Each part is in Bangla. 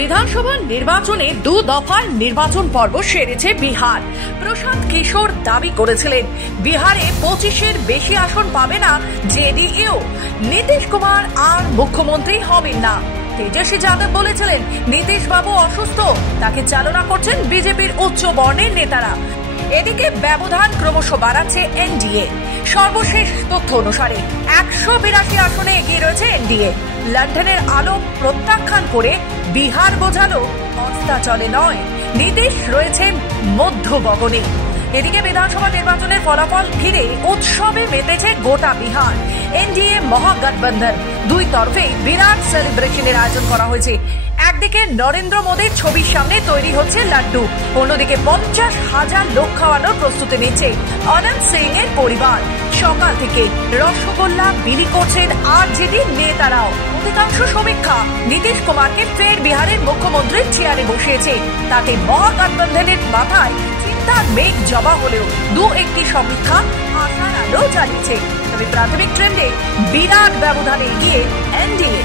বিধানসভা নির্বাচনে দু দফায় নির্বাচন পর্ব সেরেছে বিহার। প্রশান্ত কিশোর দাবি করেছিলেন বিহারে 25-এর বেশি আসন পাবে না জেডিইউ। নীতিশ কুমার আর মুখ্যমন্ত্রী হবেন না। তেজস্বী যাদব বলেছিলেন নীতিশ বাবু অসুস্থ, তাকে চালনা করছেন বিজেপির উচ্চ বর্ণের নেতারা। এদিকে ব্যবধান ক্রমশ বাড়াচ্ছে এনডিএ। সর্বশেষ তথ্য অনুসারে 182 আসনে এগিয়ে রয়েছে এনডিএ। লন্ডনের আলো প্রত্যাখ্যান করে বিহার বোঝালো অস্তাচলে নয়, নীতিশ রয়েছেন মধ্য গগনে। এদিকে বিধানসভা নির্বাচনের ফলাফল ঘিরে উৎসবে মেতেছে গোটা বিহার। এনডিএ মহাগঠবন্ধন দুই তরফে বিরাট সেলিব্রেশনের আয়োজন করা হয়েছে। একদিকে নরেন্দ্র মোদীর ছবির সামনে তৈরি হচ্ছে লাড্ডু, অন্যদিকে 50,000 লোক খাওয়ানোর প্রস্তুতি নিচ্ছে অনন্ত সিং এর পরিবার। সকাল থেকে রসগোল্লা বিলি করছেন আরজেডি নেতারাও। অধিকাংশ সমীক্ষা নীতিশ কুমারকে ফের বিহারের মুখ্যমন্ত্রীর চেয়ারে বসিয়েছে। তাতে মহাগঠবন্ধনের মাথায় চিন্তার মেঘ জমা হলেও দু একটি সমীক্ষা আশার আলো জ্বালিয়েছে। তবে প্রাথমিক ট্রেন্ডে বিরাট ব্যবধানে এগিয়ে এনডিএ।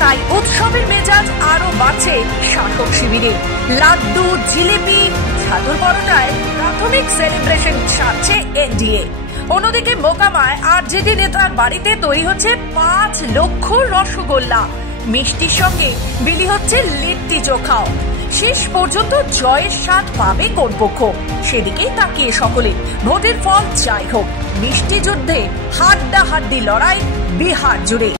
তাই উৎসবের মেজাজ আরো বাড়ছে শাসক শিবিরে। লাড্ডু, জিলিপি, ছাতুর পরোটায় প্রাথমিক সেলিব্রেশন সারছে এনডিএ। অন্যদিকে মোকামায় আরজেডি নেতার বাড়িতে তৈরি হচ্ছে 5 লক্ষ রসগোল্লা। মিষ্টির সঙ্গে বিলি হচ্ছে লিট্টি চোখাও। শেষ পর্যন্ত জয়ের স্বাদ পাবে কোন পক্ষ, সেদিকেই তাকিয়ে সকলে। ভোটের ফল যাই হোক, মিষ্টি যুদ্ধে হাড্ডাহাড্ডি লড়াই বিহার জুড়ে।